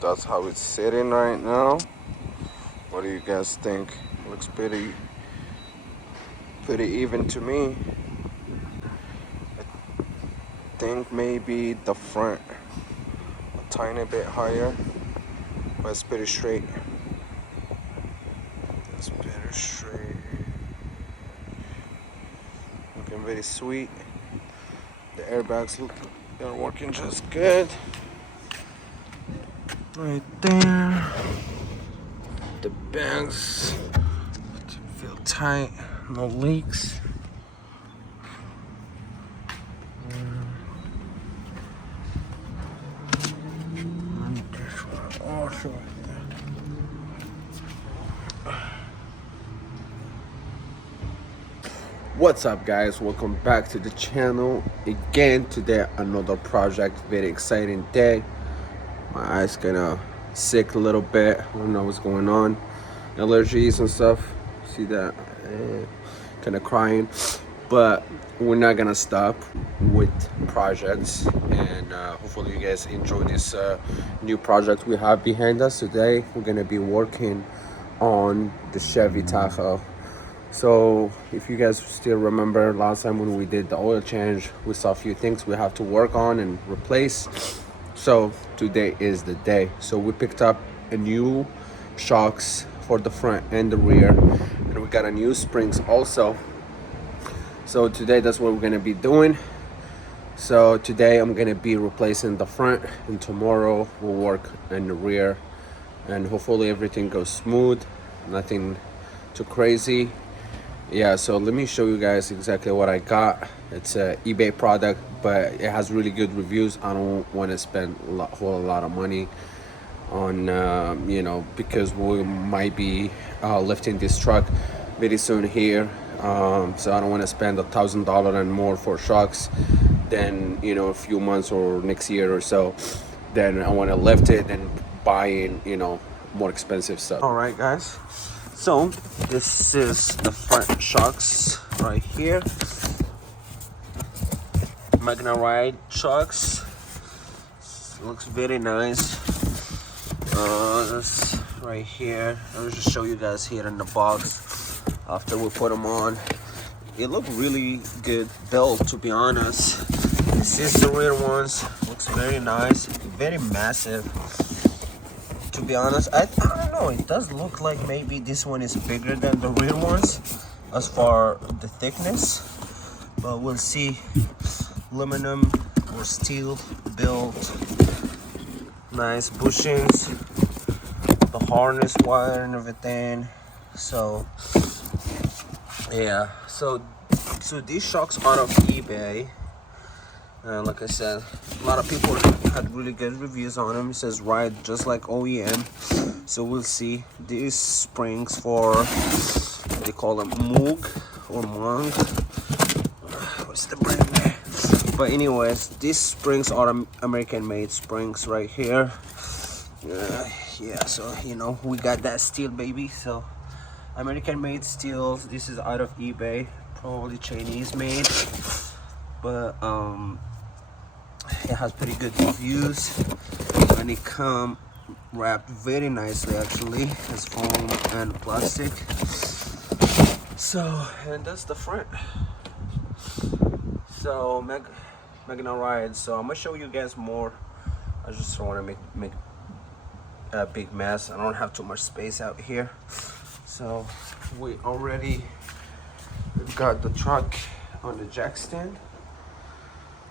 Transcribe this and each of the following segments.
That's how it's sitting right now. What do you guys think? Looks pretty even to me. I think maybe the front a tiny bit higher, but it's pretty straight. It's pretty straight. Looking very sweet. The airbags they're working just good. Right there. The bags feel tight, no leaks. And this one also. What's up, guys? Welcome back to the channel again. Today another project, very exciting day. My eyes kinda sick a little bit. I don't know what's going on, allergies and stuff. See that? Kind of crying, but we're not gonna stop with projects, and hopefully you guys enjoy this new project we have behind us. Today we're gonna be working on the Chevy Tahoe. So if you guys still remember last time when we did the oil change, we saw a few things we have to work on and replace. So today is the day. So we picked up a new shocks for the front and the rear, and we got a new springs also. So today that's what we're gonna be doing. So today I'm gonna be replacing the front, and tomorrow we'll work in the rear, and hopefully everything goes smooth, nothing too crazy. Yeah, so let me show you guys exactly what I got. It's a eBay product, but it has really good reviews. I don't want to spend a whole lot of money on because we might be lifting this truck very soon here, so I don't want to spend $1,000 and more for shocks. Then a few months or next year or so, then I want to lift it and buying more expensive stuff. All right, guys. So this is the front shocks right here. Magna Ride shocks. Looks very nice. This right here. I'll just show you guys here in the box after we put them on. It looked really good built, to be honest. This is the rear ones. Looks very nice, very massive. To be honest, I don't know, it does look like maybe this one is bigger than the rear ones as far the thickness, but we'll see. Aluminum or steel built, nice bushings, the harness wire and everything. So yeah, so these shocks out of eBay. Like I said, a lot of people had really good reviews on them. It says ride just like OEM. So we'll see. These springs for, they call them Moog or Mung. What's the brand name? But anyways, these springs are American made springs right here. Yeah, so we got that steel, baby. So American made steel. This is out of eBay, probably Chinese made, but it has pretty good reviews, and it come wrapped very nicely. Actually, it's foam and plastic. So, and that's the front. So Magna Ride. So I'm gonna show you guys more. I just don't want to make a big mess. I don't have too much space out here. So we already got the truck on the jack stand.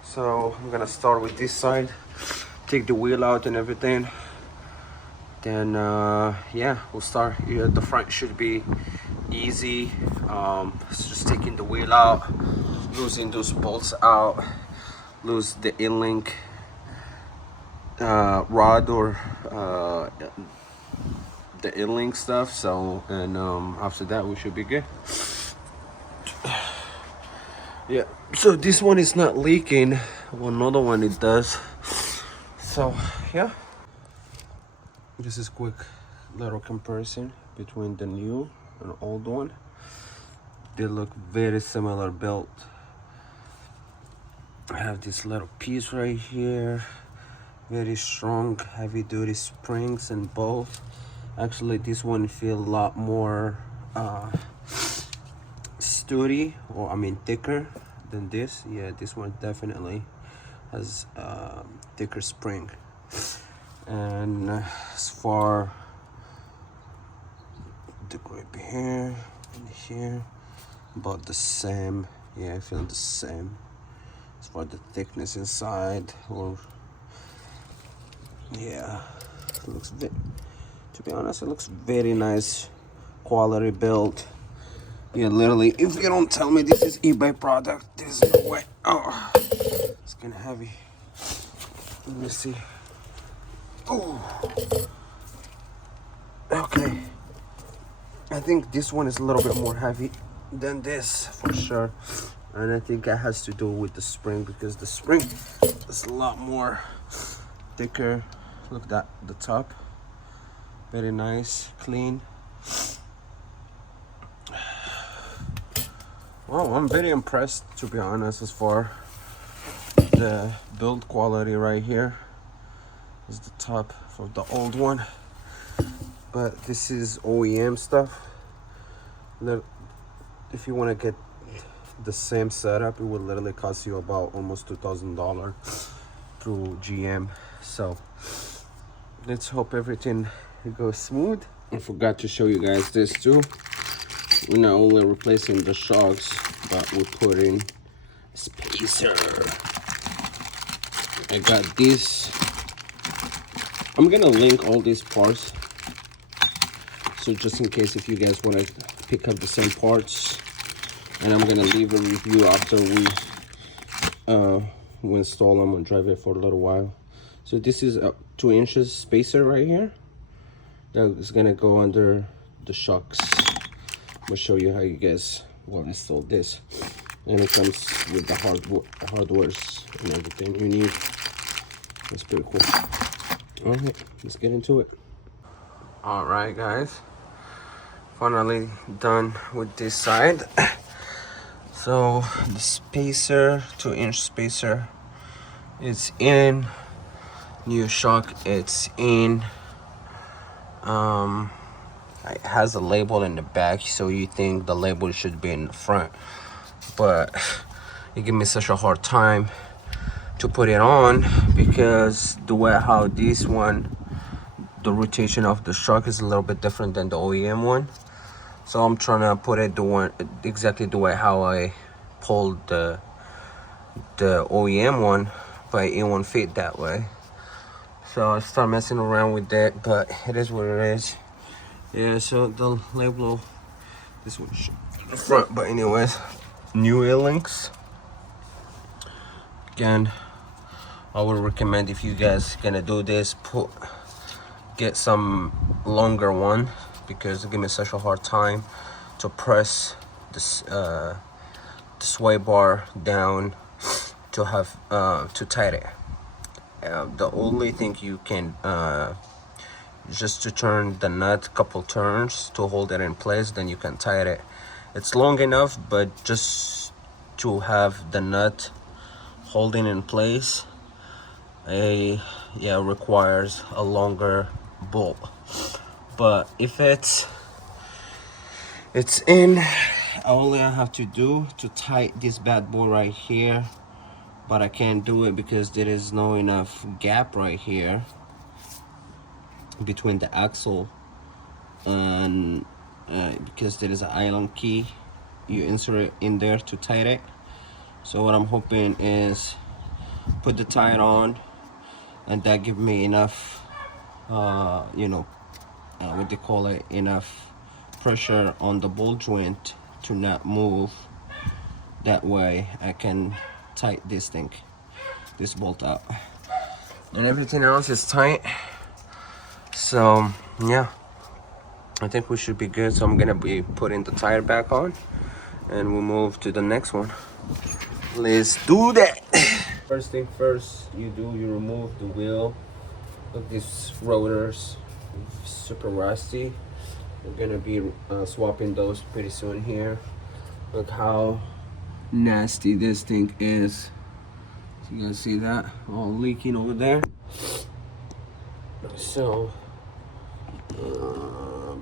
So I'm gonna start with this side, take the wheel out and everything. Then yeah, we'll start. The front should be easy. It's just taking the wheel out, losing those bolts out, lose the in-link rod or the in-link stuff. So and after that we should be good. Yeah, so this one is not leaking. Well, another one it does. So yeah, this is quick little comparison between the new and old one. They look very similar built. I have this little piece right here, Very strong heavy duty springs in both. Actually this one feel a lot more sturdy, or I mean thicker than this. Yeah, this one definitely has thicker spring. And as far the grip here and here, about the same. Yeah, I feel the same as far the thickness inside. Or yeah, it looks to be honest, it looks very nice, quality build. Yeah, literally, if you don't tell me this is eBay product, there's no way. Oh, it's kind of heavy. Let me see. Oh, okay. I think this one is a little bit more heavy than this for sure, and I think that has to do with the spring, because the spring is a lot more thicker. Look at that, the top, very nice, clean. Well, I'm very impressed, to be honest, as far the build quality right here. Is the top for the old one, but this is OEM stuff. If you want to get the same setup, it would literally cost you about almost $2,000 through GM. So let's hope everything goes smooth. I forgot to show you guys this too. We're not only replacing the shocks, but we're putting a spacer. I got this. I'm gonna link all these parts, so just in case if you guys want to pick up the same parts, and I'm gonna leave a review after we install them and drive it for a little while. So this is a 2 inches spacer right here that is gonna go under the shocks. I'm gonna show you how you guys will install this, and it comes with the hardwares and everything you need. That's pretty cool. All right, let's get into it. All right, guys, finally done with this side. So the spacer, 2 inch spacer, it's in. New shock, it's in. It has a label in the back, so you think the label should be in the front, but it gave me such a hard time to put it on, because the way how this one, the rotation of the shock is a little bit different than the OEM one. So I'm trying to put it exactly the way how I pulled the OEM one, but it won't fit that way. So I start messing around with that, but it is what it is. Yeah, so the label, this one in the front, but anyways, new links. Again, I would recommend, if you guys gonna do this, get some longer one, because it gave me such a hard time to press this the sway bar down to have to tight it. The only thing you can just to turn the nut couple turns to hold it in place, then you can tight it. It's long enough, but just to have the nut holding in place, requires a longer bolt. But if it's in, all I have to do to tight this bad boy right here, but I can't do it because there is no enough gap right here between the axle and because there is an Allen key, you insert it in there to tight it. So what I'm hoping is put the tire on, and that give me enough what they call it, enough pressure on the ball joint to not move. That way I can tight this bolt up, and everything else is tight. So yeah, I think we should be good. So I'm gonna be putting the tire back on, and we'll move to the next one. Let's do that. First thing first, you remove the wheel. Look, these rotors super rusty. We're gonna be swapping those pretty soon here. Look how nasty this thing is. You guys see that all leaking over there? So,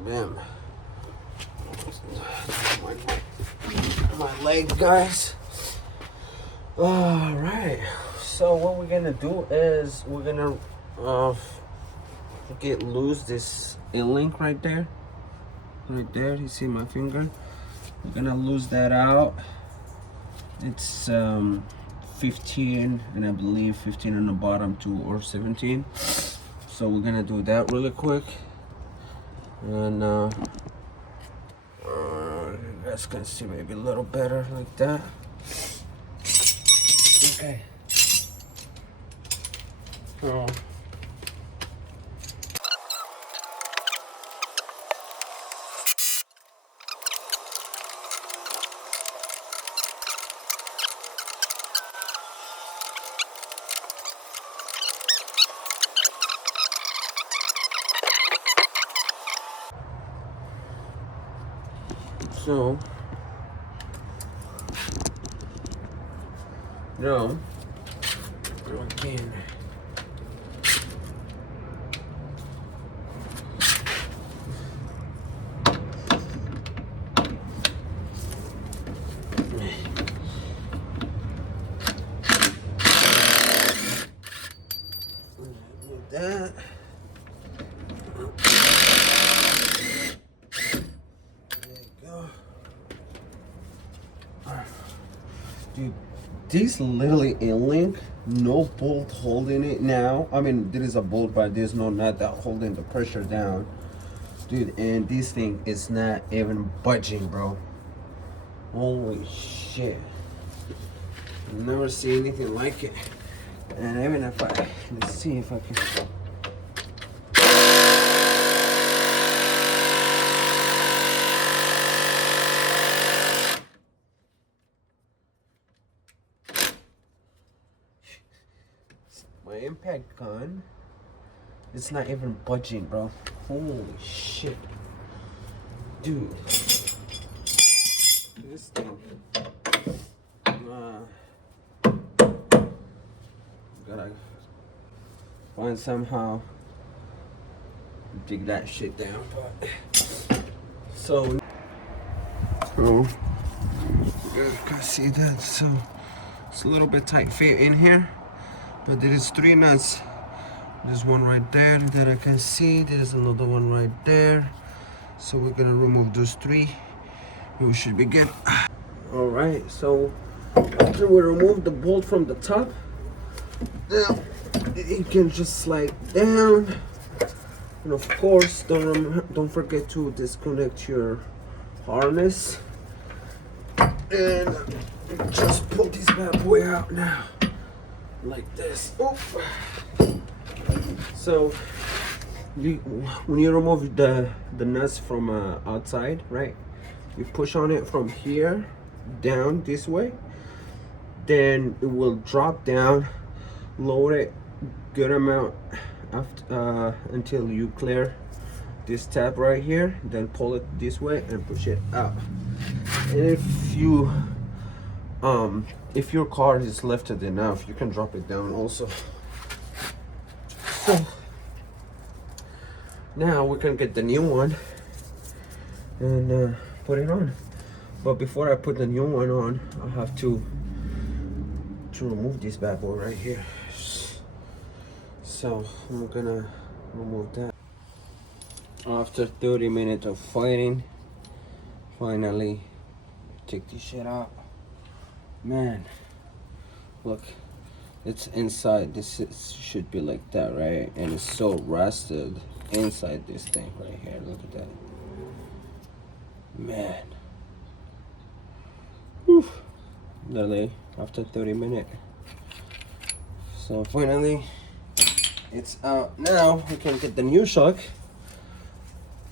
bam. My leg, guys. All right. So what we're gonna do is we're gonna get loose this link right there. Right there. You see my finger? We're gonna lose that out. It's 15, and I believe 15 on the bottom too, or 17. So we're gonna do that really quick, and you guys can see maybe a little better like that. Okay. So now again. That. There you go. Dude, this literally a link, no bolt holding it now. I mean, there is a bolt, but there's no nut that holding the pressure down. Dude, and this thing is not even budging, bro. Holy shit. I've never seen anything like it. And even if let's see if I can. My impact gun, it's not even budging, bro. Holy shit. Dude. This thing. Gotta find somehow dig that shit down, but so you guys can see that. So it's a little bit tight fit in here, but there is 3 nuts. There's one right there that I can see. There's another one right there. So we're gonna remove those 3. We should be good. All right, so after we remove the bolt from the top, now it can just slide down, and of course don't forget to disconnect your harness, and just pull this bad boy out now like this. Oh. So when you remove the nuts from outside, right, you push on it from here down this way, then it will drop down. Lower it good amount after until you clear this tab right here, then pull it this way and push it out. And if your car is lifted enough, you can drop it down also. So now we can get the new one and put it on. But before I put the new one on, I have to remove this bad boy right here. So I'm gonna remove that. After 30 minutes of fighting, finally take this shit out. Man, look, it's inside. Should be like that, right? And it's so rusted inside this thing right here. Look at that. Man. Whew. Literally after 30 minutes. So finally it's out. Now we can get the new shock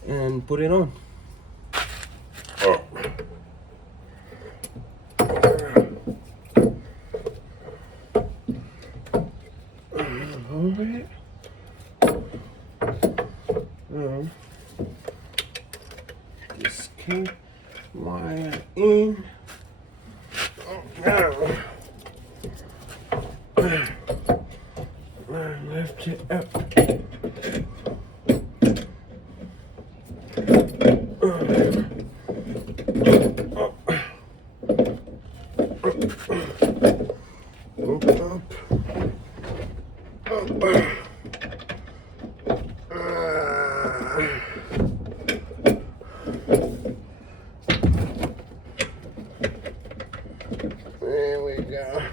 and put it on. Alright. This can wire in. Lift it up. There we go.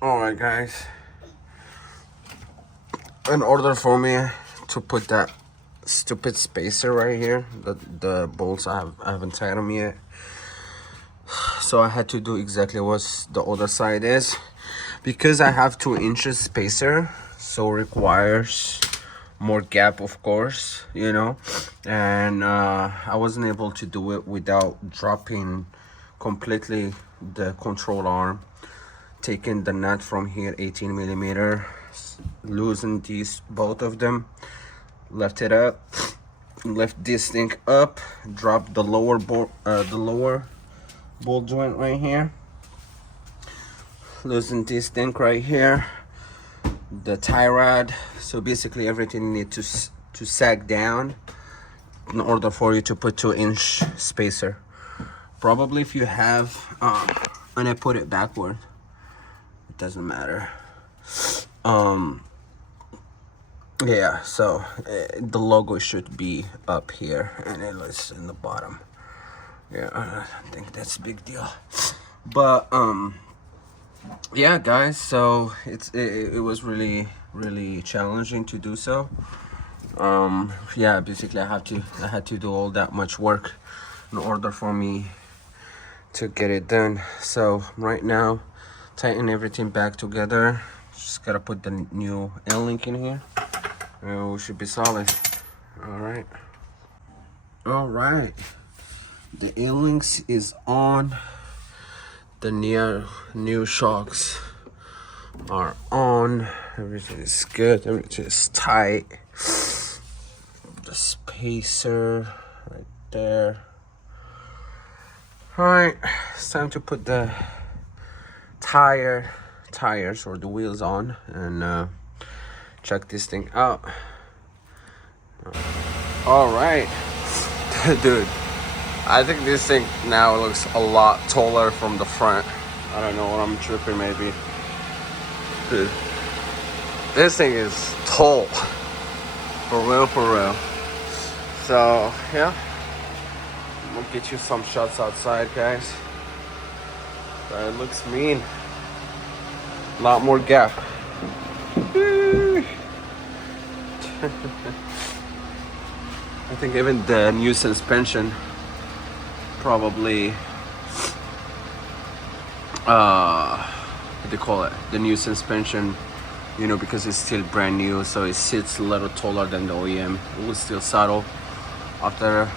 Alright guys, in order for me to put that stupid spacer right here, the bolts I haven't tied them yet, so I had to do exactly what the other side is, because I have 2 inches spacer, so requires more gap, of course, you know. And I wasn't able to do it without dropping completely the control arm, taking the nut from here, 18 millimeter, loosen these both of them, lift it up, lift this thing up, drop the lower ball joint right here, loosen this thing right here, the tie rod. So basically everything needs to sag down in order for you to put 2-inch spacer. Probably if you have and I put it backward, it doesn't matter. Yeah, so the logo should be up here and it is in the bottom. Yeah, I don't think that's a big deal, but yeah guys, so it was really challenging to do so. Yeah, basically I had to do all that much work in order for me to get it done. So right now, tighten everything back together. Just gotta put the new L-link in here and we should be solid. All right, the L-links is on. The new shocks are on. Everything is good, everything is tight. The spacer right there. All right, it's time to put the tires or the wheels on and check this thing out. All right. Dude, I think this thing now looks a lot taller from the front. I don't know what I'm tripping, maybe. Dude, this thing is tall. For real. So, yeah. I'm gonna get you some shots outside, guys. But it looks mean. A lot more gap. I think even the new suspension probably what do you call it, the new suspension, you know, because it's still brand new, so it sits a little taller than the OEM. It was still subtle after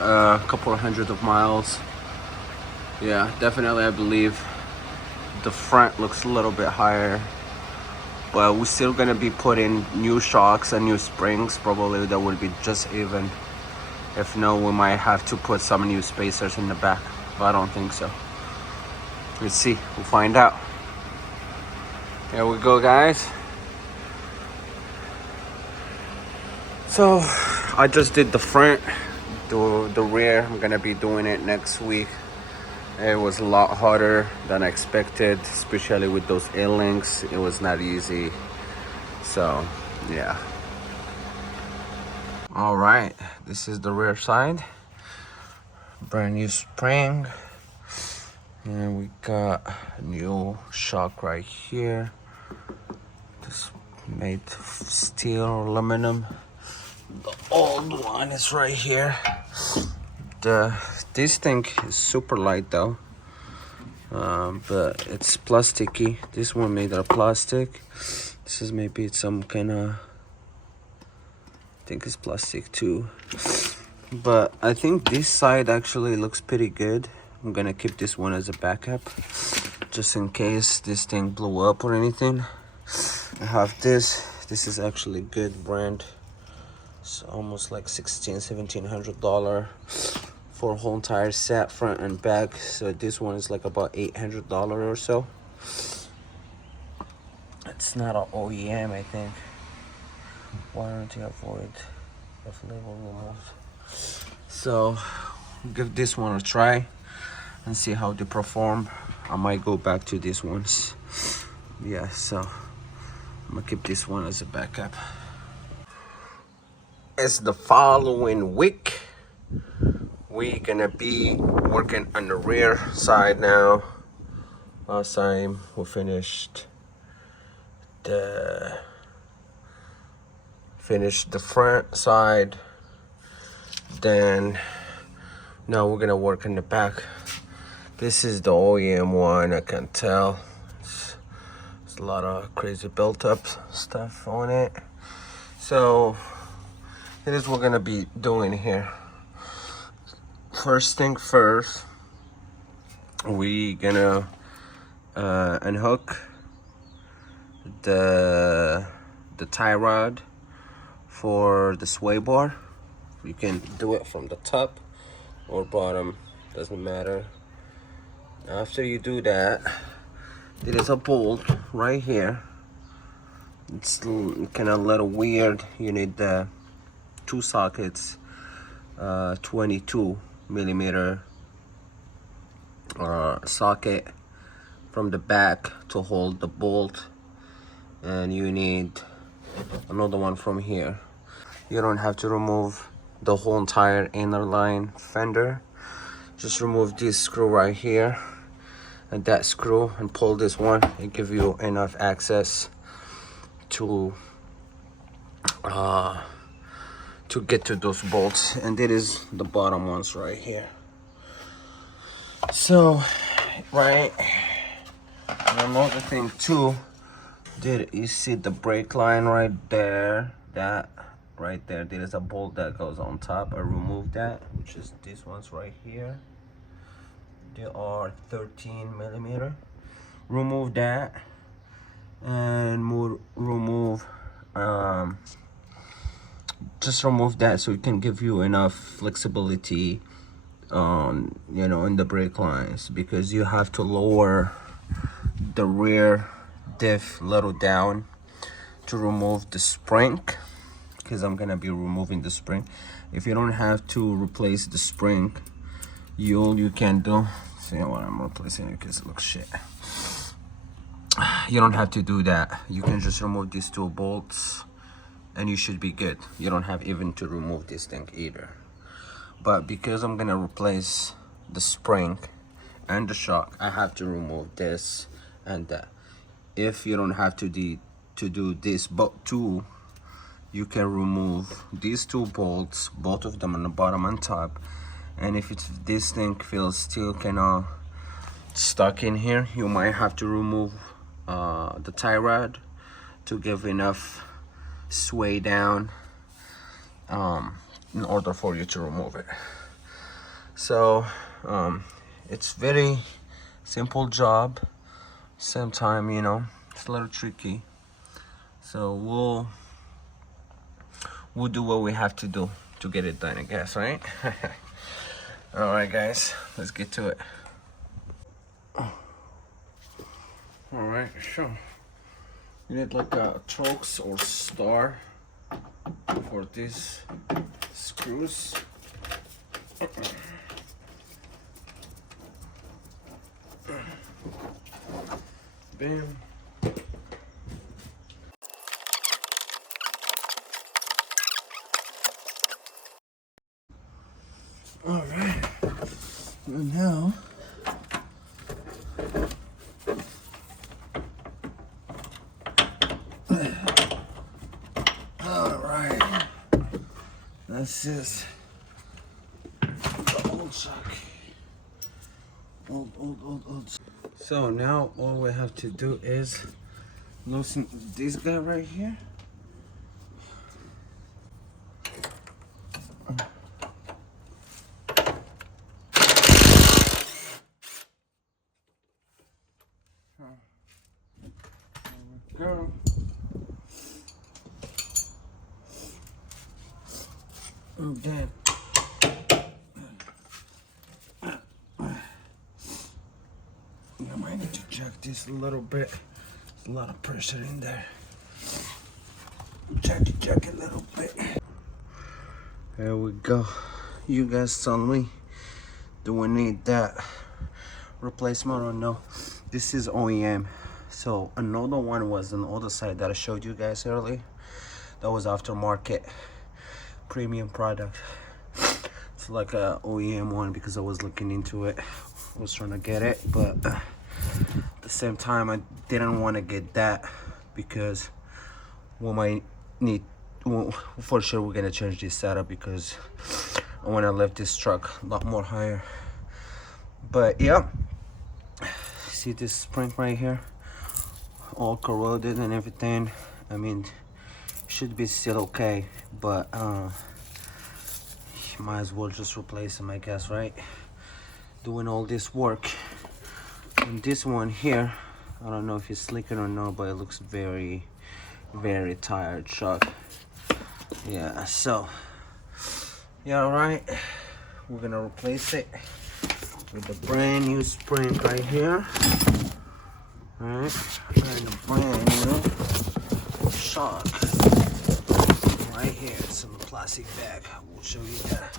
a couple of hundred of miles. Yeah, definitely I believe the front looks a little bit higher, but we're still gonna be putting new shocks and new springs. Probably that will be just even. If no, we might have to put some new spacers in the back, but I don't think so. Let's see, we'll find out. Here we go, guys. So I just did the front. The rear, I'm gonna be doing it next week. It was a lot harder than I expected, especially with those L-links. It was not easy. So, yeah. All right, this is the rear side. Brand new spring. And we got a new shock right here. This made of steel or aluminum. The old one is right here. This thing is super light though, but it's plasticky. This one made out of plastic. This is maybe some kind of, I think it's plastic too, but I think this side actually looks pretty good. I'm gonna keep this one as a backup just in case this thing blew up or anything. I have this is actually good brand. It's almost like $1,700 for a whole entire set, front and back. So this one is like about $800 or so. It's not an OEM, I think. Warranty avoid if label removed. So give this one a try and see how they perform. I might go back to these ones. Yeah, so I'm gonna keep this one as a backup. It's the following week. We're gonna be working on the rear side now. Last time we finished the front side, then now we're gonna work on the back. This is the OEM one. I can tell it's a lot of crazy built up stuff on it. So it is what we're gonna be doing here. First thing first, we gonna unhook the tie rod for the sway bar. You can do it from the top or bottom, doesn't matter. After you do that, there is a bolt right here. It's kind of a little weird. You need the 2 sockets, 22 millimeter socket from the back to hold the bolt, and you need another one from here. You don't have to remove the whole entire inner line fender. Just remove this screw right here and that screw and pull this one. It give you enough access to get to those bolts, and it is the bottom ones right here. So right, and another thing too, did you see the brake line right there? That right there, there is a bolt that goes on top. I removed that, which is these ones right here. They are 13 millimeter. Remove that and remove just remove that so it can give you enough flexibility on, you know, in the brake lines, because you have to lower the rear diff little down to remove the spring, because I'm gonna be removing the spring. If you don't have to replace the spring, you can do, see what I'm replacing it because it looks shit. You don't have to do that. You can just remove these 2 bolts and you should be good. You don't have even to remove this thing either. But because I'm gonna replace the spring and the shock, I have to remove this and that. If you don't have to do this but 2, you can remove these 2 bolts, both of them on the bottom and top. And if this thing feels still kind of stuck in here, you might have to remove the tie rod to give enough sway down in order for you to remove it. So it's very simple job, same time, you know, it's a little tricky. So we'll do what we have to do to get it done, I guess, right? All right, guys, let's get to it. All right, sure. You need like a Trox or Star for these screws. Bam. All right, and now all right, that's just the old sock. Old. So now all we have to do is loosen this guy right here. Go. Oh, damn. I might need to check this a little bit. There's a lot of pressure in there. Check it a little bit. There we go. You guys tell me, do we need that replacement or no? This is OEM. So another one was on the other side that I showed you guys earlier. That was aftermarket premium product. It's like a OEM one because I was looking into it. I was trying to get it, but at the same time I didn't want to get that because we might need, well, for sure we're gonna change this setup because I want to lift this truck a lot more higher. But yeah, see this spring right here, all corroded and everything. I mean, should be still okay, but might as well just replace them, I guess, right? Doing all this work. And this one here, I don't know if it's leaking or not, but it looks very, very tired truck. Yeah, so yeah, all right, we're gonna replace it with a brand new spring right here. All right, and a brand new shock right here. It's in the plastic bag. We'll show you that.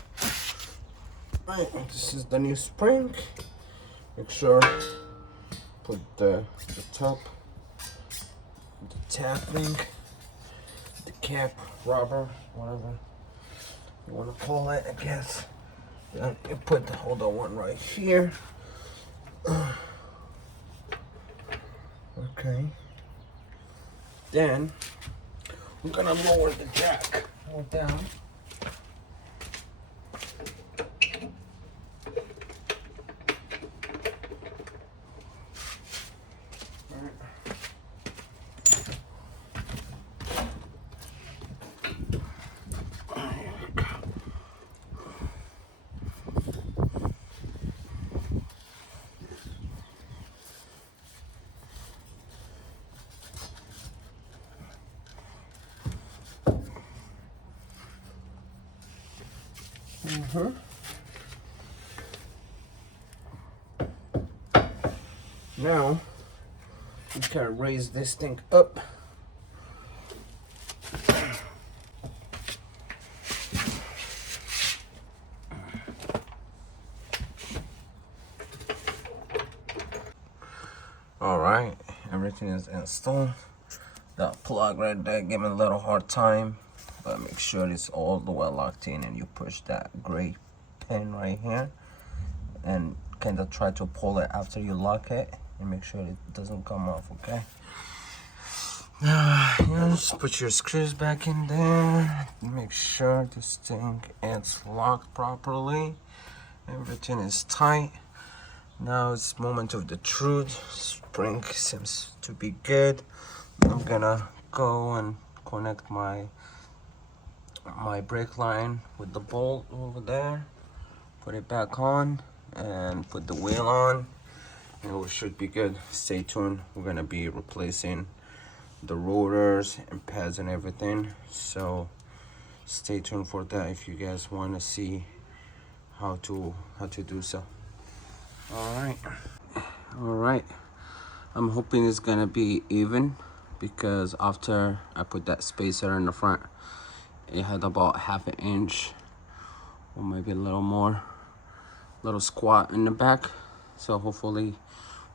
Right, this is the new spring. Make sure put the top, the tapping, the cap, rubber, whatever you want to call it, I guess. I put the other one right here. Okay. Then we're gonna lower the jack all down. Now we can raise this thing up. All right, everything is installed. That plug right there gave me a little hard time, but make sure it's all the way locked in, and you push that gray pin right here and kind of try to pull it after you lock it and make sure it doesn't come off. Okay, just put your screws back in there, make sure this thing is locked properly, everything is tight. Now it's moment of the truth. Spring seems to be good. I'm gonna go and connect my brake line with the bolt over there, put it back on, and put the wheel on, and we should be good. Stay tuned. We're gonna be replacing the rotors and pads and everything, so stay tuned for that if you guys want to see how to do so. All right, I'm hoping it's gonna be even, because after I put that spacer in the front, it had about ½ an inch or maybe a little more, little squat in the back. So hopefully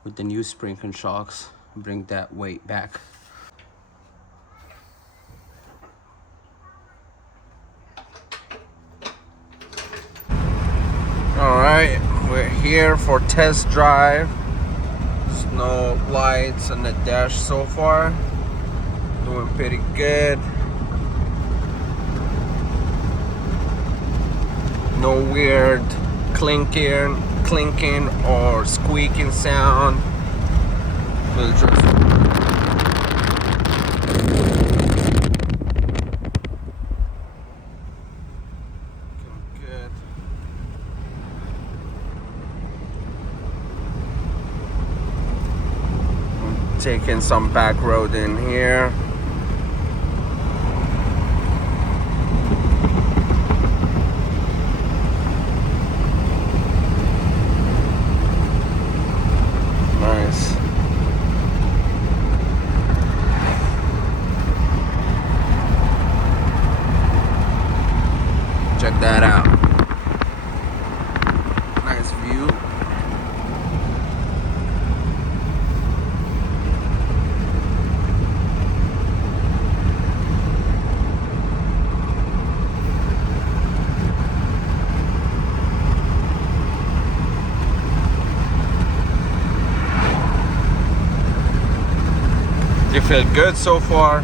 with the new spring and shocks, bring that weight back. All right, we're here for test drive. There's no lights on the dash so far. Doing pretty good. No weird clinking or squeaking sound. We'll just good. I'm taking some back road in here. Nice. Check that out. feel good so far.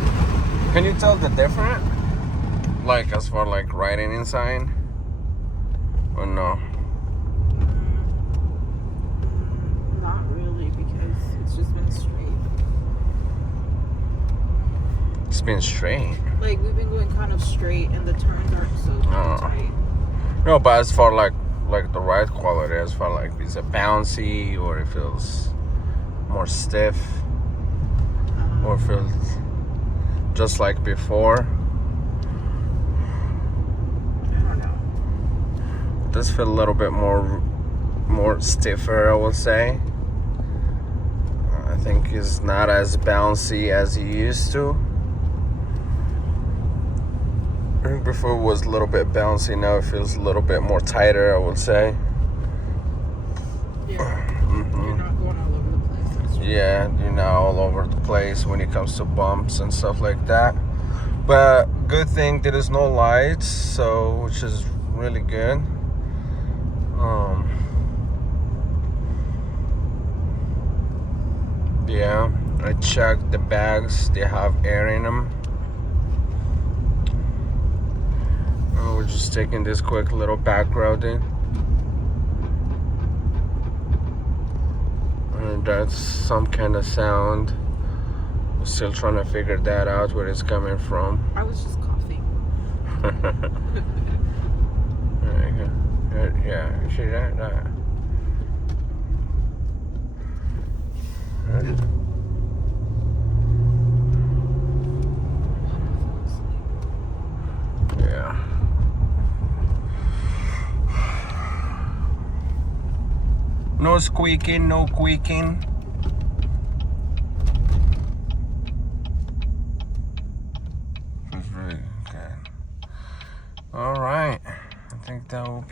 Can you tell the difference? Like as far like riding inside? Or no? Not really, because it's just been straight. It's been straight. Like we've been going kind of straight, and the turns aren't so straight. No, but as far like the ride quality, as far like is it bouncy or it feels more stiff, or feels just like before. I don't know. It does feel a little bit more stiffer, I would say. I think it's not as bouncy as it used to. I think before it was a little bit bouncy. Now it feels a little bit more tighter, I would say. Yeah. You're not going all over the place. That's true. Yeah, you're not all over the place when it comes to bumps and stuff like that. But good thing there is no lights, so which is really good. Yeah, I checked the bags, they have air in them. We're just taking this quick little back routing. And that's some kind of sound. We're still trying to figure that out, where it's coming from. I was just coughing. There you go. Yeah, you see that? Yeah. No squeaking, no squeaking. It's really good. All right. I think that will be